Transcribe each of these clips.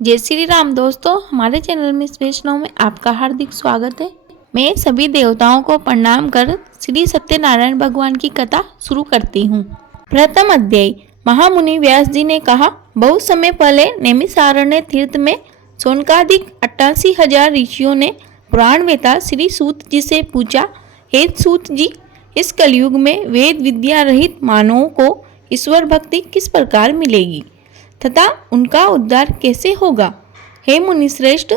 जय श्री राम दोस्तों, हमारे चैनल में इस वैष्णव में आपका हार्दिक स्वागत है। मैं सभी देवताओं को प्रणाम कर श्री सत्यनारायण भगवान की कथा शुरू करती हूँ। प्रथम अध्याय। महामुनि व्यास जी ने कहा, बहुत समय पहले नैमिषारण्य तीर्थ में शौनकादिक 88,000 ऋषियों ने पुराण वेता श्री सूत जी से पूछा, हे सूत जी, इस कलयुग में वेद विद्या रहित मानवों को ईश्वर भक्ति किस प्रकार मिलेगी तथा उनका उद्धार कैसे होगा। हे मुनिश्रेष्ठ,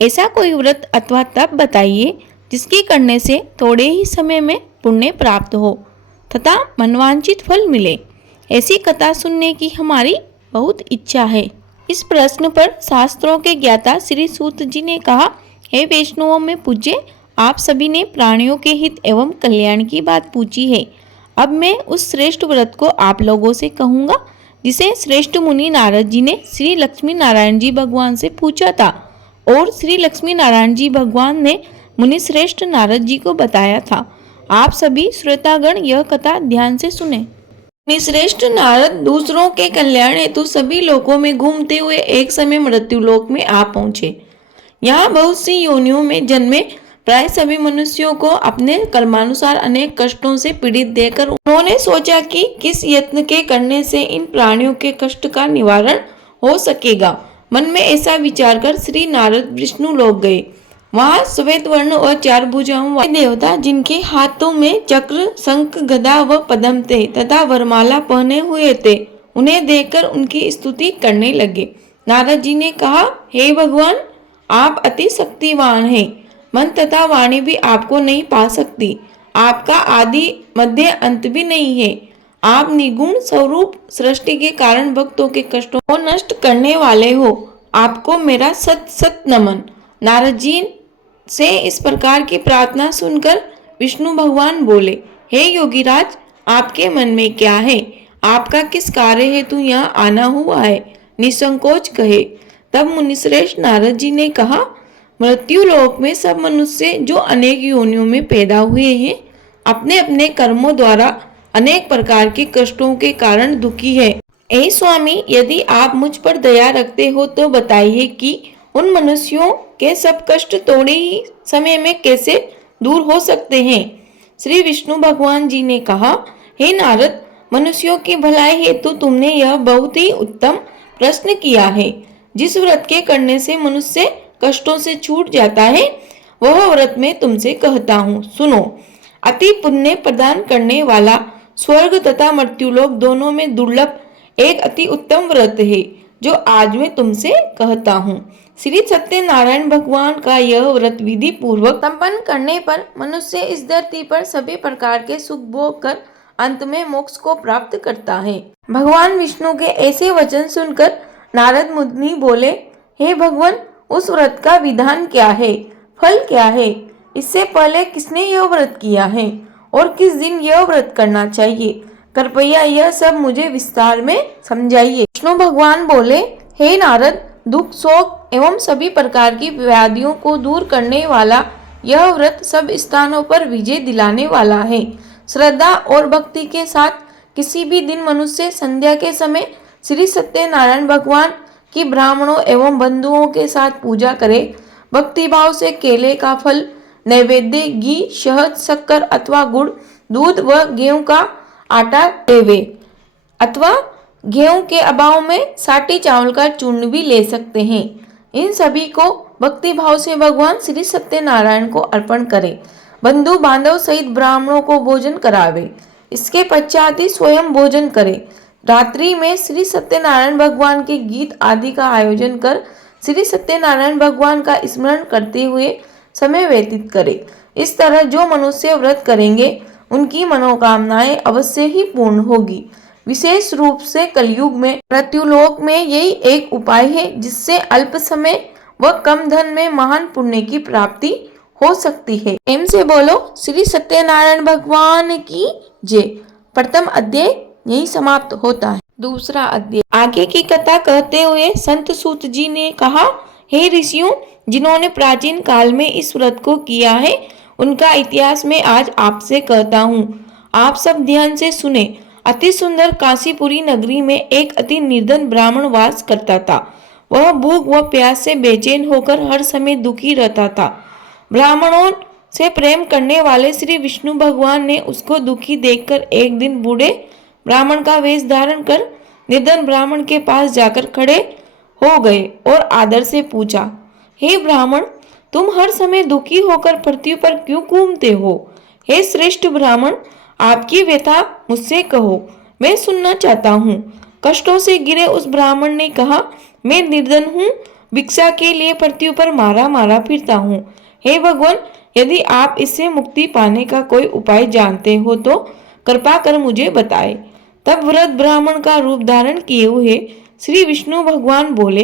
ऐसा कोई व्रत अथवा तप बताइए जिसकी करने से थोड़े ही समय में पुण्य प्राप्त हो तथा मनवांछित फल मिले। ऐसी कथा सुनने की हमारी बहुत इच्छा है। इस प्रश्न पर शास्त्रों के ज्ञाता श्री सूत जी ने कहा, हे वैष्णवों में पूज्य, आप सभी ने प्राणियों के हित एवं कल्याण की बात पूछी है। अब मैं उस श्रेष्ठ व्रत को आप लोगों से कहूँगा जिसे श्रेष्ठ मुनि नारद जी ने श्री लक्ष्मी नारायण जी भगवान से पूछा था और श्री लक्ष्मी नारायण जी भगवान ने मुनि श्रेष्ठ नारद जी को बताया था। आप सभी श्रोतागण यह कथा ध्यान से सुने। मुनि श्रेष्ठ नारद दूसरों के कल्याण हेतु सभी लोकों में घूमते हुए एक समय मृत्यु लोक में आ पहुंचे। यहाँ बहुत सी योनियों में जन्मे प्राय सभी मनुष्यों को अपने कर्मानुसार अनेक कष्टों से पीड़ित देखकर उन्होंने सोचा कि किस यत्न के करने से इन प्राणियों के कष्ट का निवारण हो सकेगा। मन में ऐसा विचार कर श्री नारद विष्णु लोक गए। वहां श्वेत वर्ण और 4 भुजाओं वाले देवता, जिनके हाथों में चक्र, शंख, गदा व पद्म थे तथा वरमाला पहने हुए थे, उन्हें देखकर उनकी स्तुति करने लगे। नारद जी ने कहा, हे भगवान, आप अति शक्तिवान हैं। मन तथा वाणी भी आपको नहीं पा सकती। आपका आदि मध्य अंत भी नहीं है। आप निगुण स्वरूप सृष्टि के कारण भक्तों के कष्टों को नष्ट करने वाले हो। आपको मेरा सत सत नमन। नारद जी से इस प्रकार की प्रार्थना सुनकर विष्णु भगवान बोले, हे योगीराज, आपके मन में क्या है? आपका किस कार्य हेतु यहाँ आना हुआ है? निसंकोच कहे। तब मुनिश्रेष्ठ नारद जी ने कहा, मृत्यु लोक में सब मनुष्य जो अनेक योनियों में पैदा हुए हैं, अपने अपने कर्मों द्वारा अनेक प्रकार के कष्टों के कारण दुखी है। ऐ स्वामी, यदि आप मुझ पर दया रखते हो तो बताइए कि उन मनुष्यों के सब कष्ट थोड़े ही समय में कैसे दूर हो सकते हैं। श्री विष्णु भगवान जी ने कहा, हे नारद, मनुष्यों की भलाई हेतु तुमने यह बहुत ही उत्तम प्रश्न किया है। जिस व्रत के करने से मनुष्य कष्टों से छूट जाता है, वह व्रत मैं तुमसे कहता हूँ, सुनो। अति पुण्य प्रदान करने वाला स्वर्ग तथा मृत्युलोक दोनों में दुर्लभ एक अति उत्तम व्रत है, जो आज मैं तुमसे कहता हूँ। श्री सत्यनारायण भगवान का यह व्रत विधि पूर्वक संपन्न करने पर मनुष्य इस धरती पर सभी प्रकार के सुख भोग कर अंत में मोक्ष को प्राप्त करता है। भगवान विष्णु के ऐसे वचन सुनकर नारद मुनि बोले, हे भगवान, उस व्रत का विधान क्या है, फल क्या है? इससे पहले किसने यह व्रत किया है और किस दिन यह व्रत करना चाहिए? कृपया यह सब मुझे विस्तार में समझाइए। विष्णु भगवान बोले, हे नारद, दुख, शोक एवं सभी प्रकार की व्याधियों को दूर करने वाला यह व्रत सब स्थानों पर विजय दिलाने वाला है। श्रद्धा और भक्ति के साथ किसी भी दिन मनुष्य संध्या के समय श्री सत्यनारायण भगवान कि ब्राह्मणों एवं बंधुओं के साथ पूजा करे। भक्तिभाव से केले का फल, नैवेद्य, घी, शहद, शक्कर अथवा गुड़, दूध व गेहूं का आटा देवे अथवा गेहूं के अभाव में साटी चावल का चूर्ण भी ले सकते हैं। इन सभी को भक्तिभाव से भगवान श्री सत्यनारायण को अर्पण करे। बंधु बांधव सहित ब्राह्मणों को भोजन करावे। इसके पश्चात ही स्वयं भोजन करे। रात्रि में श्री सत्यनारायण भगवान के गीत आदि का आयोजन कर श्री सत्यनारायण भगवान का स्मरण करते हुए समय व्यतीत करे। इस तरह जो मनुष्य व्रत करेंगे उनकी मनोकामनाएं अवश्य ही पूर्ण होगी। विशेष रूप से कलयुग में मृत्युलोक में यही एक उपाय है जिससे अल्प समय व कम धन में महान पुण्य की प्राप्ति हो सकती है। प्रेम से बोलो श्री सत्यनारायण भगवान की जय। प्रथम अध्याय यही समाप्त होता है। दूसरा अध्याय। आगे की कथा कहते हुए संत सूत जी ने कहा, हे ऋषियों, जिन्होंने प्राचीन काल में इस व्रत को किया है उनका इतिहास मैं आज आपसे कहता हूँ। आप सब ध्यान से सुने। अति सुंदर काशीपुरी नगरी में एक अति निर्धन ब्राह्मण वास करता था। वह भूख व प्यास से बेचैन होकर हर समय दुखी रहता था। ब्राह्मणों से प्रेम करने वाले श्री विष्णु भगवान ने उसको दुखी देखकर एक दिन बूढ़े ब्राह्मण का वेश धारण कर निर्धन ब्राह्मण के पास जाकर खड़े हो गए और आदर से पूछा, हे ब्राह्मण, तुम हर समय दुखी होकर पृथ्वी पर क्यों घूमते हो? हे श्रेष्ठ ब्राह्मण, आपकी व्यथा मुझसे कहो, मैं सुनना चाहता हूँ। कष्टों से घिरे उस ब्राह्मण ने कहा, मैं निर्धन हूँ, भिक्षा के लिए पृथ्वी पर मारा मारा फिरता हूँ। हे भगवान, यदि आप इससे मुक्ति पाने का कोई उपाय जानते हो तो कृपा कर मुझे बताए। तब वृद्ध ब्राह्मण का रूप धारण किए हुए श्री विष्णु भगवान बोले,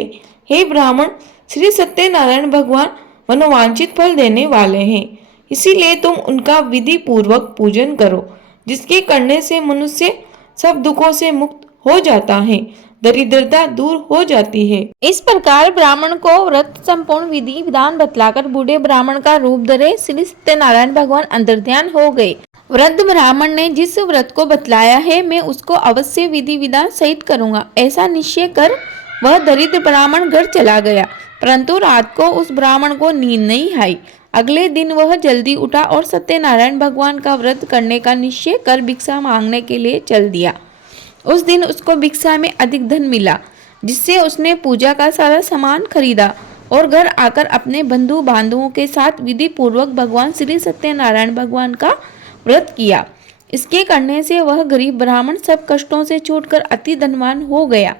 हे ब्राह्मण, श्री सत्यनारायण भगवान मनोवांछित फल देने वाले हैं, इसीलिए तुम उनका विधि पूर्वक पूजन करो, जिसके करने से मनुष्य सब दुखों से मुक्त हो जाता है, दरिद्रता दूर हो जाती है। इस प्रकार ब्राह्मण को व्रत संपूर्ण विधि विधान बतलाकर बूढ़े ब्राह्मण का रूप धरे श्री सत्यनारायण भगवान अंतर्ध्यान हो गए। वृद्ध ब्राह्मण ने जिस व्रत को बतलाया है मैं उसको अवश्य विधि विधान सहित करूंगा, ऐसा निश्चय कर वह दरिद्र ब्राह्मण घर चला गया। परंतु रात को उस ब्राह्मण को नींद नहीं आई। अगले दिन वह जल्दी उठा और सत्यनारायण भगवान का व्रत करने का निश्चय कर भिक्षा मांगने के लिए चल दिया। उस दिन उसको भिक्षा में अधिक धन मिला, जिससे उसने पूजा का सारा सामान खरीदा और घर आकर अपने बंधु बांधवों के साथ विधि पूर्वक भगवान श्री सत्यनारायण भगवान का व्रत किया। इसके करने से वह गरीब ब्राह्मण सब कष्टों से छूटकर अति धनवान हो गया।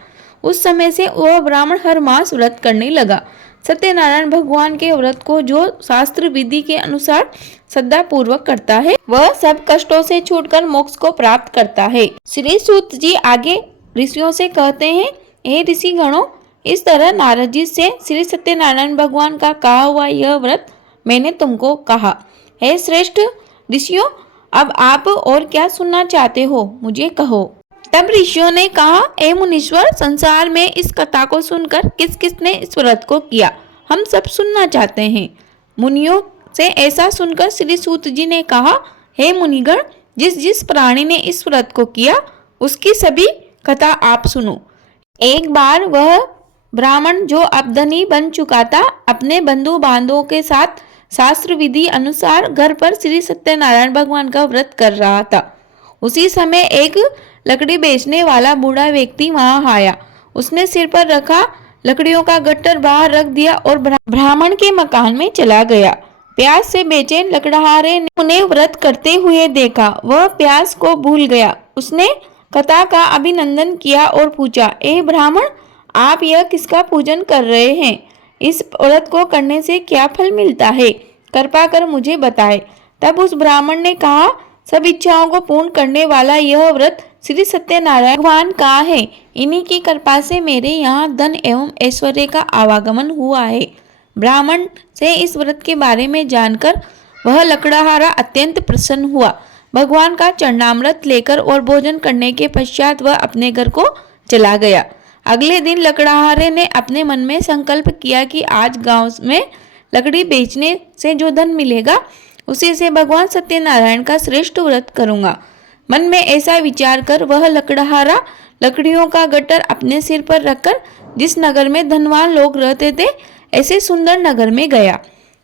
उस समय से वह ब्राह्मण हर मास व्रत करने लगा। सत्यनारायण भगवान के व्रत को जो शास्त्र विधि के अनुसार श्रद्धा पूर्वक करता है वह सब कष्टों से छूटकर मोक्ष को प्राप्त करता है। श्री सूत जी आगे ऋषियों से कहते हैं, हे ऋषि गणों, इस तरह नारद जी से श्री सत्यनारायण भगवान का कहा हुआ यह व्रत मैंने तुमको कहा। हे श्रेष्ठ ऋषियों, अब आप और क्या सुनना चाहते हो, मुझे कहो। तब ऋषियों ने कहा, हे मुनीश्वर, संसार में इस कथा को सुनकर किस किसने इस व्रत को किया, हम सब सुनना चाहते हैं। मुनियों से ऐसा सुनकर श्री सूत जी ने कहा, हे मुनिगण, जिस जिस प्राणी ने इस व्रत को किया उसकी सभी कथा आप सुनो। एक बार वह ब्राह्मण जो अब धनी बन चुका था अपने बंधु बांधवों के साथ शास्त्र विधि अनुसार घर पर श्री सत्यनारायण भगवान का व्रत कर रहा था। उसी समय एक लकड़ी बेचने वाला बूढ़ा व्यक्ति वहां आया। उसने सिर पर रखा लकड़ियों का गट्टर बाहर रख दिया और ब्राह्मण के मकान में चला गया। प्यास से बेचैन लकड़हारे ने उन्हें व्रत करते हुए देखा। वह प्यास को भूल गया। उसने कथा का अभिनंदन किया और पूछा, ए ब्राह्मण, आप यह किसका पूजन कर रहे हैं? इस व्रत को करने से क्या फल मिलता है? कृपा कर मुझे बताए। तब उस ब्राह्मण ने कहा, सब इच्छाओं को पूर्ण करने वाला यह व्रत श्री सत्यनारायण भगवान का है। इन्हीं की कृपा से मेरे यहाँ धन एवं ऐश्वर्य का आवागमन हुआ है। ब्राह्मण से इस व्रत के बारे में जानकर वह लकड़हारा अत्यंत प्रसन्न हुआ। भगवान का चरणामृत लेकर और भोजन करने के पश्चात वह अपने घर को चला गया। अगले दिन लकड़हारे ने अपने मन में संकल्प किया कि आज गांव में लकड़ी बेचने से जो धन मिलेगा उसी से भगवान सत्यनारायण का श्रेष्ठ व्रत करूंगा। मन में ऐसा विचार कर वह लकड़हारा लकड़ियों का गट्टर अपने सिर पर रखकर जिस नगर में धनवान लोग रहते थे ऐसे सुंदर नगर में गया।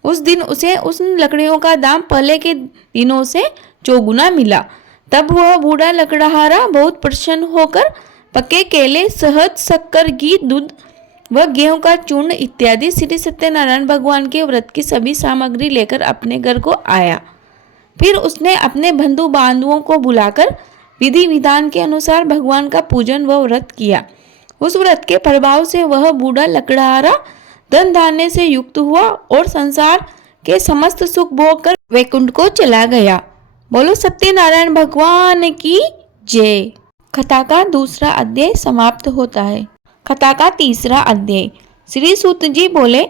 उस दिन उसे उन लकड़ियों का दाम पहले के दिनों से चौगुना मिला। तब वह बूढ़ा लकड़हारा बहुत प्रसन्न होकर पके केले, शहद, शक्कर, घी, दूध व गेहूं का चूर्ण इत्यादि श्री सत्यनारायण भगवान के व्रत की सभी सामग्री लेकर अपने घर को आया। फिर उसने अपने बंधु बांधवों को बुलाकर विधि विधान के अनुसार भगवान का पूजन व व्रत किया। उस व्रत के प्रभाव से वह बूढ़ा लकड़हारा धन धान्य से युक्त हुआ और संसार के समस्त सुख भोग कर वैकुंठ को चला गया। बोलो सत्यनारायण भगवान की जय। कथा का दूसरा अध्याय समाप्त होता है। कथा का तीसरा अध्याय। श्री सूत जी बोले,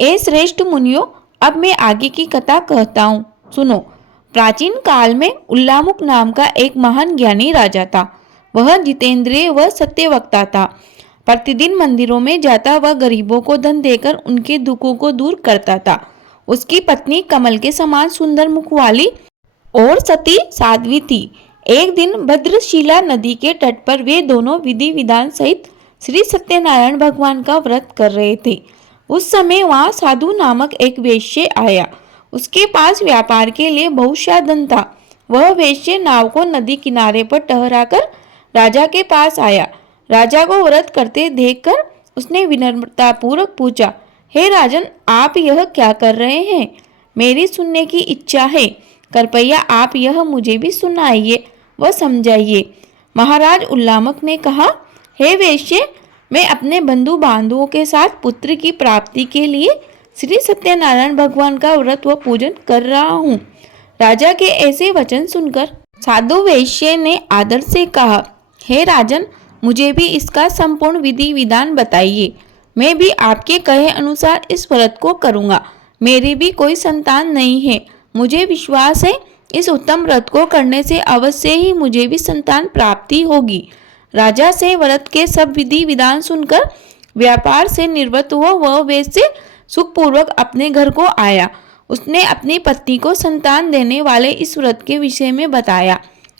ए श्रेष्ठ मुनियों, अब मैं आगे की कथा कहता हूँ, सुनो। प्राचीन काल में उल्लामुख नाम का एक महान ज्ञानी राजा था। वह जितेंद्रिय व सत्यवक्ता था। प्रतिदिन मंदिरों में जाता वह गरीबों को धन देकर उनके दुखों को दूर करता था। उसकी पत्नी कमल के समान सुंदर मुख वाली और सती साध्वी थी। एक दिन भद्रशिला नदी के तट पर वे दोनों विधि विधान सहित श्री सत्यनारायण भगवान का व्रत कर रहे थे। उस समय वहां साधु नामक एक वैश्य आया। उसके पास व्यापार के लिए बहुत सा धन था। वह वैश्य नाव को नदी किनारे पर ठहराकर राजा के पास आया। राजा को व्रत करते देखकर उसने विनम्रतापूर्वक पूछा, हे राजन, आप यह क्या कर रहे हैं? मेरी सुनने की इच्छा है। कृपया आप यह मुझे भी सुनाइए व समझाइए। महाराज उल्लामक ने कहा, हे वैश्य, मैं अपने बंधु बांधवों के साथ पुत्र की प्राप्ति के लिए श्री सत्यनारायण भगवान का व्रत व पूजन कर रहा हूँ। राजा के ऐसे वचन सुनकर साधु वैश्य ने आदर से कहा, हे राजन, मुझे भी इसका संपूर्ण विधि विधान बताइए। मैं भी आपके कहे अनुसार इस व्रत को करूँगा। मेरी भी कोई संतान नहीं है। मुझे विश्वास है इस उत्तम व्रत को करने से अवश्य ही मुझे भी संतान प्राप्ति होगी। राजा से व्रत के सब विधि विधान सुनकर व्यापार से निवृत्त हुआ वह वैश्य सुखपूर्वक अपने घर को आया। उसने अपनी पत्नी को संतान देने वाले इस व्रत के विषय में बताया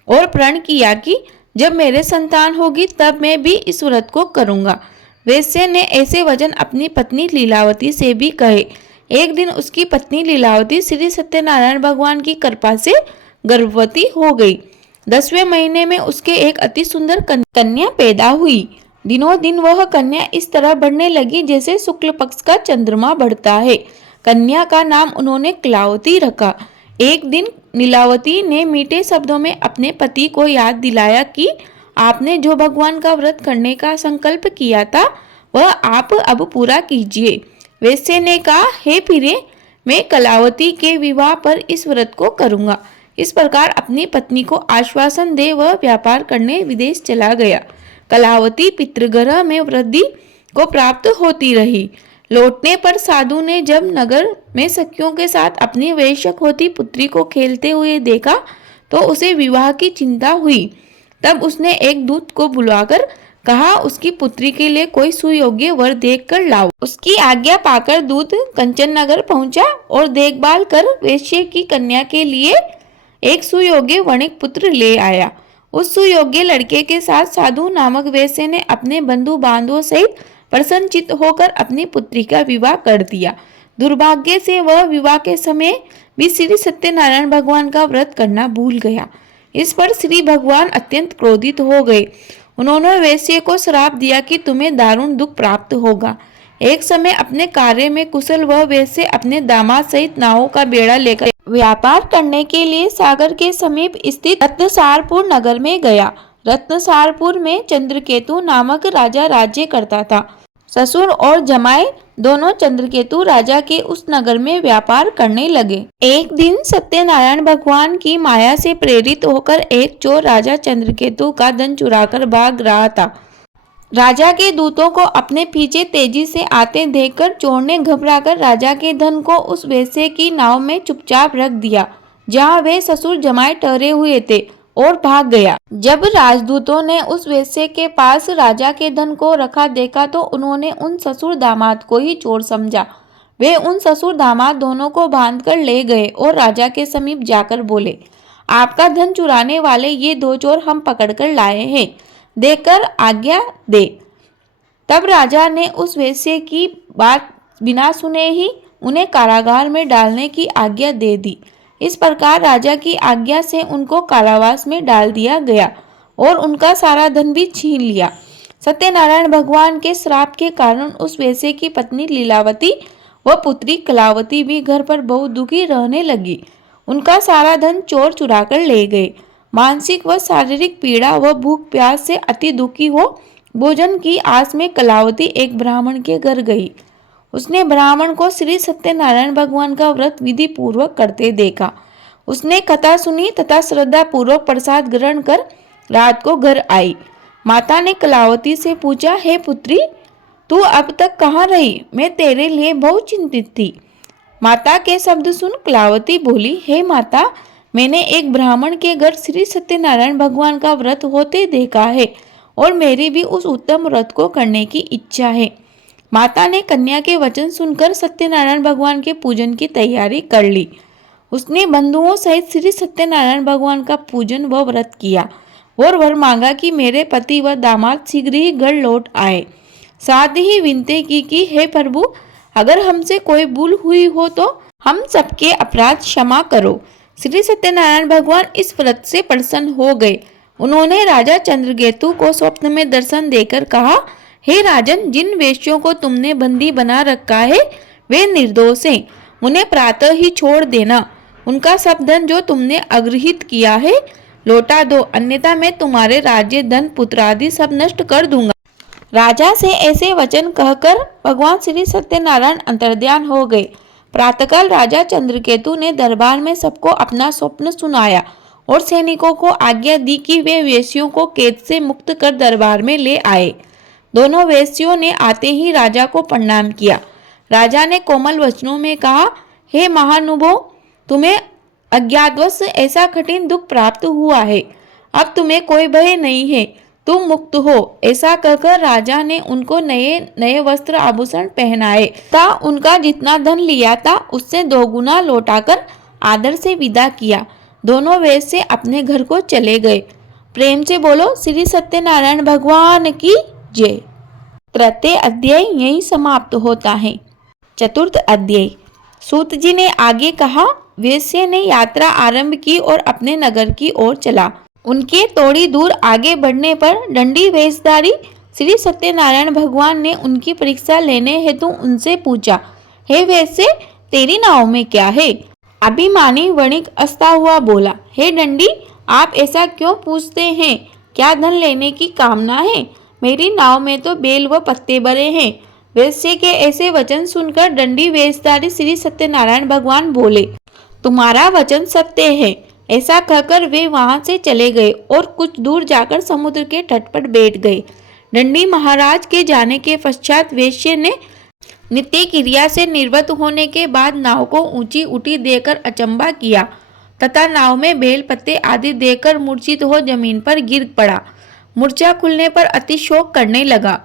और प्रण किया कि जब मेरे संतान होगी तब मैं भी इस व्रत को करूँगा। वैश्य ने ऐसे वचन अपनी पत्नी लीलावती से भी कहे। एक दिन उसकी पत्नी लीलावती श्री सत्यनारायण भगवान की कृपा से गर्भवती हो गई। 10वें महीने में उसके एक अति सुंदर कन्या पैदा हुई। दिनों दिन वह कन्या इस तरह बढ़ने लगी जैसे शुक्ल पक्ष का चंद्रमा बढ़ता है। कन्या का नाम उन्होंने कलावती रखा। एक दिन लीलावती ने मीठे शब्दों में अपने पति को याद दिलाया कि आपने जो भगवान का व्रत करने का संकल्प किया था वह आप अब पूरा कीजिए। वैश्य ने कहा, हे प्रिय, मैं कलावती के विवाह पर इस व्रत को करूँगा। इस प्रकार अपनी पत्नी को आश्वासन दे वह व्यापार करने विदेश चला गया। कलावती पितृगृह में वृद्धि को प्राप्त होती रही। लौटने पर साधु ने जब नगर में सखियों के साथ अपनी वयस्क होती पुत्री को खेलते हुए देखा तो उसे विवाह की चिंता हुई। तब उसने एक दूत को बुलाकर कहा, उसकी पुत्री के लिए कोई सुयोग्य वर देखकर लाओ। उसकी आज्ञा पाकर दूत कंचन नगर पहुंचा और देखभाल कर वैश्य की कन्या के लिए एक सुयोग्य वणिक पुत्र ले आया। उस सुयोग्य लड़के के साथ साधु नामक वैश्य ने अपने बंधु बांधवों सहित प्रसन्नचित्त होकर अपनी पुत्री का विवाह कर दिया। दुर्भाग्य से वह विवाह के समय भी श्री सत्यनारायण भगवान का व्रत करना भूल गया। इस पर श्री भगवान अत्यंत क्रोधित हो गए। उन्होंने वैश्य को श्राप दिया कि तुम्हें दारुण दुख प्राप्त होगा। एक समय अपने कार्य में कुशल वह वैश्य अपने दामाद सहित नावों का बेड़ा लेकर व्यापार करने के लिए सागर के समीप स्थित रत्नसारपुर नगर में गया। रत्नसारपुर में चंद्रकेतु नामक राजा राज्य करता था। ससुर और जमाई दोनों चंद्रकेतु राजा के उस नगर में व्यापार करने लगे। एक दिन सत्यनारायण भगवान की माया से प्रेरित होकर एक चोर राजा चंद्रकेतु का धन चुराकर भाग रहा था। राजा के दूतों को अपने पीछे तेजी से आते देखकर चोर ने घबराकर राजा के धन को उस वैश्य की नाव में चुपचाप रख दिया जहां वे ससुर जमाई ठहरे हुए थे और भाग गया। जब राजदूतों ने उस वैश्य के पास राजा के धन को रखा देखा तो उन्होंने उन ससुर दामाद को ही चोर समझा। वे उन ससुर दामाद दोनों को बांधकर ले गए और राजा के समीप जाकर बोले, आपका धन चुराने वाले ये दो चोर हम पकड़कर लाए हैं, देकर आज्ञा दे। तब राजा ने उस वैश्य की बात बिना सुने ही उन्हें कारागार में डालने की आज्ञा दे दी। इस प्रकार राजा की आज्ञा से उनको कारावास में डाल दिया गया और उनका सारा धन भी छीन लिया। सत्यनारायण भगवान के श्राप के कारण उस वैश्य की पत्नी लीलावती व पुत्री कलावती भी घर पर बहुत दुखी रहने लगी। उनका सारा धन चोर चुरा कर ले गए। मानसिक व शारीरिक पीड़ा व भूख प्यास से अति दुखी हो भोजन की आस में कलावती एक ब्राह्मण के घर गई। उसने ब्राह्मण को श्री सत्यनारायण भगवान का व्रत विधि पूर्वक करते देखा। उसने कथा सुनी तथा श्रद्धा पूर्वक प्रसाद ग्रहण कर रात को घर आई। माता ने कलावती से पूछा, हे पुत्री, तू अब तक कहाँ रही? मैं तेरे लिए बहुत चिंतित थी। माता के शब्द सुन कलावती बोली, हे माता, मैंने एक ब्राह्मण के घर श्री सत्यनारायण भगवान का व्रत होते देखा है और मेरी भी उस उत्तम व्रत को करने की इच्छा है। माता ने कन्या के वचन सुनकर सत्यनारायण भगवान के पूजन की तैयारी कर ली। उसने बंधुओं सहित श्री सत्यनारायण भगवान का पूजन व व्रत किया। और वर मांगा कि मेरे पति व दामाद शीघ्र ही घर लौट आए। साथ ही विनती की कि हे प्रभु, अगर हमसे कोई भूल हुई हो तो हम सबके अपराध क्षमा करो। श्री सत्यनारायण भगवान इस व्रत से प्रसन्न हो गए। उन्होंने राजा चंद्रकेतु को स्वप्न में दर्शन देकर कहा, हे राजन, जिन वेश्यों को तुमने बंदी बना रखा है वे निर्दोष हैं। उन्हें प्रातः ही छोड़ देना। उनका सब धन जो तुमने अग्रहित किया है लौटा दो, अन्यथा मैं तुम्हारे राज्य, धन, पुत्र आदि सब नष्ट कर दूंगा। राजा से ऐसे वचन कहकर भगवान श्री सत्यनारायण अंतर्ध्यान हो गए। प्रातःकाल राजा चंद्रकेतु ने दरबार में सबको अपना स्वप्न सुनाया और सैनिकों को आज्ञा दी कि वे वेश्यों को कैद से मुक्त कर दरबार में ले आए। दोनों वेश्यों ने आते ही राजा को प्रणाम किया। राजा ने कोमल वचनों में कहा, हे महानुभाव, तुम्हें अज्ञातवश ऐसा कठिन दुख प्राप्त हुआ है। अब तुम्हें कोई भय नहीं है, तुम मुक्त हो। ऐसा कहकर राजा ने उनको नए नए वस्त्र आभूषण पहनाए तथा उनका जितना धन लिया था उससे 2 गुना लौटाकर आदर से विदा किया। दोनों वैसे अपने घर को चले गए। प्रेम से बोलो श्री सत्यनारायण भगवान की जय। तृतीय अध्याय यही समाप्त होता है। चतुर्थ अध्याय। सूत जी ने आगे कहा, वेश्य ने यात्रा आरंभ की और अपने नगर की ओर चला। उनके थोड़ी दूर आगे बढ़ने पर दंडी वेशधारी श्री सत्यनारायण भगवान ने उनकी परीक्षा लेने हेतु उनसे पूछा, हे वैसे, तेरी नाव में क्या है? अभिमानी वणिक हंसता हुआ बोला, हे दंडी, आप ऐसा क्यों पूछते हैं? क्या धन लेने की कामना है? मेरी नाव में तो बेल व पत्ते भरे हैं। वैश्य के ऐसे वचन सुनकर दंडी वेशधारी श्री सत्यनारायण भगवान बोले, तुम्हारा वचन सत्य है। ऐसा कहकर वे वहां से चले गए और कुछ दूर जाकर समुद्र के तट पर बैठ गए। दंडी महाराज के जाने के पश्चात वैश्य ने नित्य क्रिया से निवृत्त होने के बाद नाव को ऊंची उठी देकर अचंबा किया तथा नाव में बेल पत्ते आदि देकर मूर्छित हो जमीन पर गिर पड़ा। मूर्छा खुलने पर अति शोक करने लगा।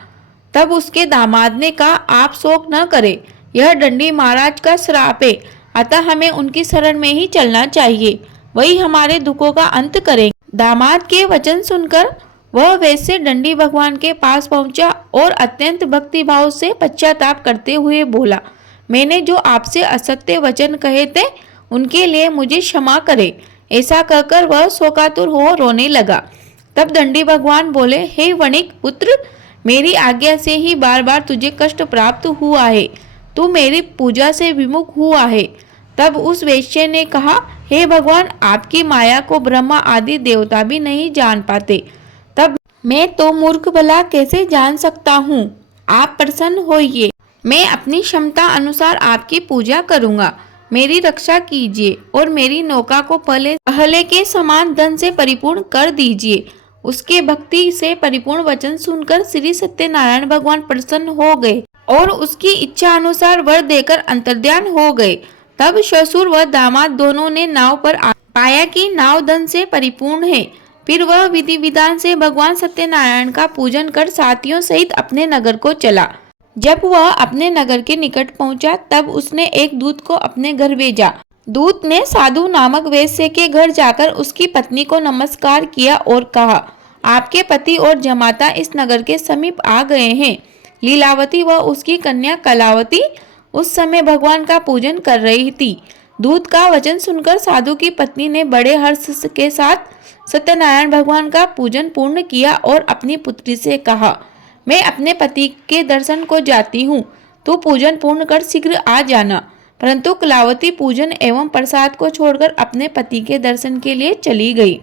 तब उसके दामाद ने कहा, आप शोक न करें, यह दंडी महाराज का श्राप है, अतः हमें उनकी शरण में ही चलना चाहिए, वही हमारे दुखों का अंत करेंगे। दामाद के वचन सुनकर वह वैसे दंडी भगवान के पास पहुंचा और अत्यंत भक्तिभाव से पश्चाताप करते हुए बोला, मैंने जो आपसे असत्य वचन कहे थे उनके लिए मुझे क्षमा करे। ऐसा कहकर वह शोकातुर हो रोने लगा। तब दंडी भगवान बोले, हे वणिक पुत्र, मेरी आज्ञा से ही बार बार तुझे कष्ट प्राप्त हुआ है, तू मेरी पूजा से विमुख हुआ है। तब उस वैश्य ने कहा, हे भगवान, आपकी माया को ब्रह्मा आदि देवता भी नहीं जान पाते, तब मैं तो मूर्ख भला कैसे जान सकता हूँ? आप प्रसन्न होइए, मैं अपनी क्षमता अनुसार आपकी पूजा करूँगा। मेरी रक्षा कीजिए और मेरी नौका को पहले के समान धन से परिपूर्ण कर दीजिए। उसके भक्ति से परिपूर्ण वचन सुनकर श्री सत्यनारायण भगवान प्रसन्न हो गए और उसकी इच्छा अनुसार वर देकर अंतर्ध्यान हो गए। तब ससुर व दामाद दोनों ने नाव पर पाया कि नाव धन से परिपूर्ण है। फिर वह विधि विधान से भगवान सत्यनारायण का पूजन कर साथियों सहित अपने नगर को चला। जब वह अपने नगर के निकट पहुंचा तब उसने एक दूत को अपने घर भेजा। दूत ने साधु नामक वैश्य के घर जाकर उसकी पत्नी को नमस्कार किया और कहा, आपके पति और जमाता इस नगर के समीप आ गए हैं। लीलावती व उसकी कन्या कलावती उस समय भगवान का पूजन कर रही थी। दूत का वचन सुनकर साधु की पत्नी ने बड़े हर्ष के साथ सत्यनारायण भगवान का पूजन पूर्ण किया और अपनी पुत्री से कहा, मैं अपने पति के दर्शन को जाती हूँ, तू पूजन पूर्ण कर शीघ्र आ जाना। परंतु कलावती पूजन एवं प्रसाद को छोड़कर अपने पति के दर्शन के लिए चली गई।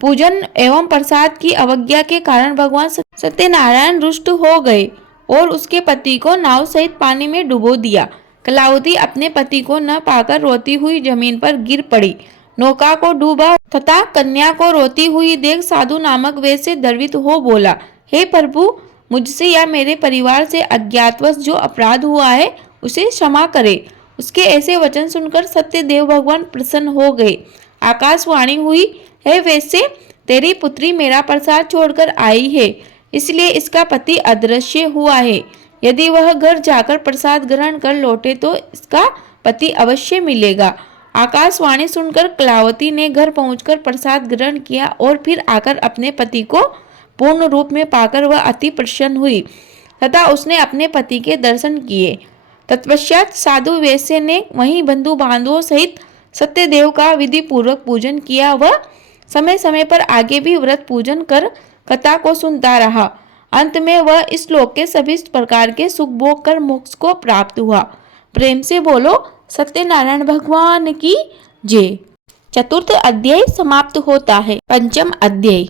पूजन एवं प्रसाद की अवज्ञा के कारण भगवान सत्यनारायण रुष्ट हो गए और उसके पति को नाव सहित पानी में डुबो दिया। कलावती अपने पति को न पाकर रोती हुई जमीन पर गिर पड़ी। नौका को डूबा तथा कन्या को रोती हुई देख साधु नामक वैश्य द्रवित हो बोला, हे प्रभु, मुझसे या मेरे परिवार से अज्ञातवश जो अपराध हुआ है उसे क्षमा करे। उसके ऐसे वचन सुनकर सत्यदेव भगवान प्रसन्न हो गए। आकाशवाणी हुई, हे वैश्य, तेरी पुत्री मेरा प्रसाद छोड़कर आई है, इसलिए इसका पति अदृश्य हुआ है। यदि वह घर जाकर प्रसाद ग्रहण कर लौटे तो इसका पति अवश्य मिलेगा। आकाशवाणी सुनकर कलावती ने घर पहुंचकर प्रसाद ग्रहण किया और फिर आकर अपने पति को पूर्ण रूप में पाकर वह अति प्रसन्न हुई तथा उसने अपने पति के दर्शन किए। तत्पश्चात साधु वैश्य ने वहीं बंधु बांधवों सहित सत्यदेव का विधि पूर्वक पूजन किया। वह समय समय पर आगे भी व्रत पूजन कर कथा को सुनता रहा। अंत में वह इस लोक के सभी प्रकार के सुख भोग कर मोक्ष को प्राप्त हुआ। प्रेम से बोलो सत्यनारायण भगवान की जय। चतुर्थ अध्याय समाप्त होता है। पंचम अध्याय।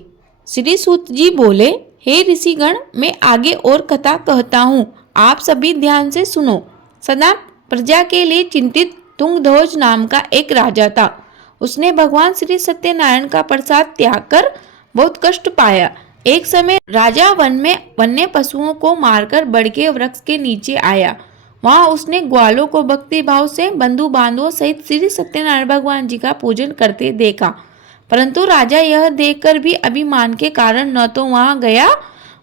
श्री सूत जी बोले, हे ऋषिगण, मैं आगे और कथा कहता हूँ, आप सभी ध्यान से सुनो। सदा प्रजा के लिए चिंतित तुंगध्वज नाम का एक राजा था। उसने भगवान श्री सत्यनारायण का प्रसाद त्याग कर बहुत कष्ट पाया। एक समय राजा वन में वन्य पशुओं को मारकर बड़ के वृक्ष के नीचे आया। वहां उसने ग्वालों को भक्ति भाव से बंधु बांधवों सहित श्री सत्यनारायण भगवान जी का पूजन करते देखा। परंतु राजा यह देखकर भी अभिमान के कारण न तो वहां गया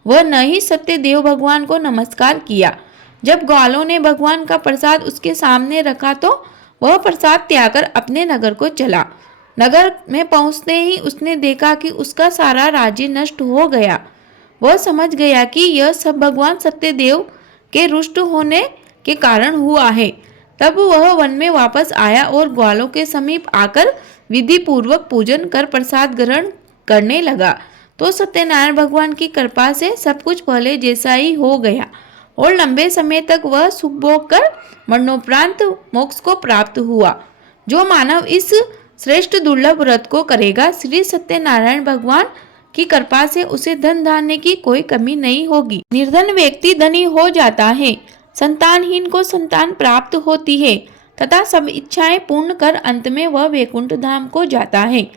वह न ही सत्यदेव भगवान को नमस्कार किया। जब ग्वालों ने भगवान का प्रसाद उसके सामने रखा तो वह प्रसाद त्याग कर अपने नगर को चला। नगर में पहुंचते ही उसने देखा कि उसका सारा राज्य नष्ट हो गया। वह समझ गया कि यह सब भगवान सत्यदेव के रुष्ट होने के कारण हुआ है। तब वह वन में वापस आया और ग्वालों के समीप आकर विधि पूर्वक पूजन कर प्रसाद ग्रहण करने लगा तो सत्यनारायण भगवान की कृपा से सब कुछ पहले जैसा ही हो गया और लंबे समय तक वह सुख भोग कर मरणोपरांत मोक्ष को प्राप्त हुआ। जो मानव इस श्रेष्ठ दुर्लभ व्रत को करेगा, श्री सत्यनारायण भगवान की कृपा से उसे धन धान्य की कोई कमी नहीं होगी। निर्धन व्यक्ति धनी हो जाता है, संतानहीन को संतान प्राप्त होती है तथा सब इच्छाएं पूर्ण कर अंत में वह वैकुंठ धाम को जाता है।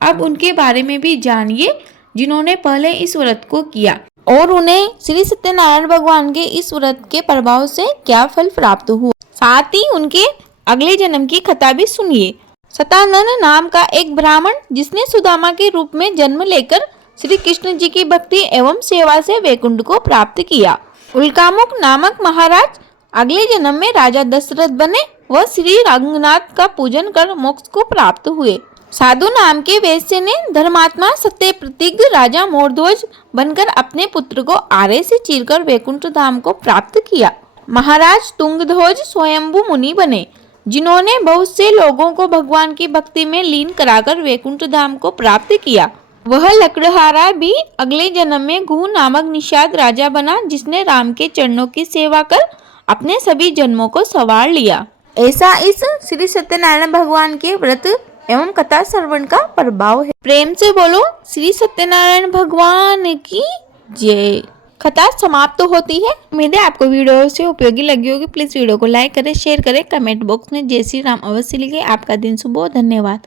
अब उनके बारे में भी जानिए जिन्होंने पहले इस व्रत को किया और उन्हें श्री सत्यनारायण भगवान के इस व्रत के प्रभाव से क्या फल प्राप्त हुआ। साथ ही उनके अगले जन्म की कथा भी सुनिए। सतानंद नाम का एक ब्राह्मण जिसने सुदामा के रूप में जन्म लेकर श्री कृष्ण जी की भक्ति एवं सेवा से वैकुंठ को प्राप्त किया। उल्कामुख नामक महाराज अगले जन्म में राजा दशरथ बने। वह श्री रंगनाथ का पूजन कर मोक्ष को प्राप्त हुए। साधु नाम के वैश्य ने धर्मात्मा सत्य प्रतिज्ञ राजा मोरध्वज बनकर अपने पुत्र को आरे से चीरकर वैकुंठ धाम को प्राप्त किया। महाराज तुंगध्वज स्वयंभू मुनि बने जिन्होंने बहुत से लोगों को भगवान की भक्ति में लीन कराकर वैकुंठ धाम को प्राप्त किया। वह लकड़हारा भी अगले जन्म में गुह नामक निषाद राजा बना जिसने राम के चरणों की सेवा कर अपने सभी जन्मों को संवार लिया। ऐसा इस श्री सत्यनारायण भगवान के व्रत एवं कथा श्रवण का प्रभाव है। प्रेम से बोलो श्री सत्यनारायण भगवान की जय। कथा समाप्त होती है। उम्मीद है आपको वीडियो से उपयोगी लगी होगी। प्लीज वीडियो को लाइक करें, शेयर करें, कमेंट बॉक्स में जय श्री राम अवश्य लिखें। आपका दिन शुभ हो। धन्यवाद।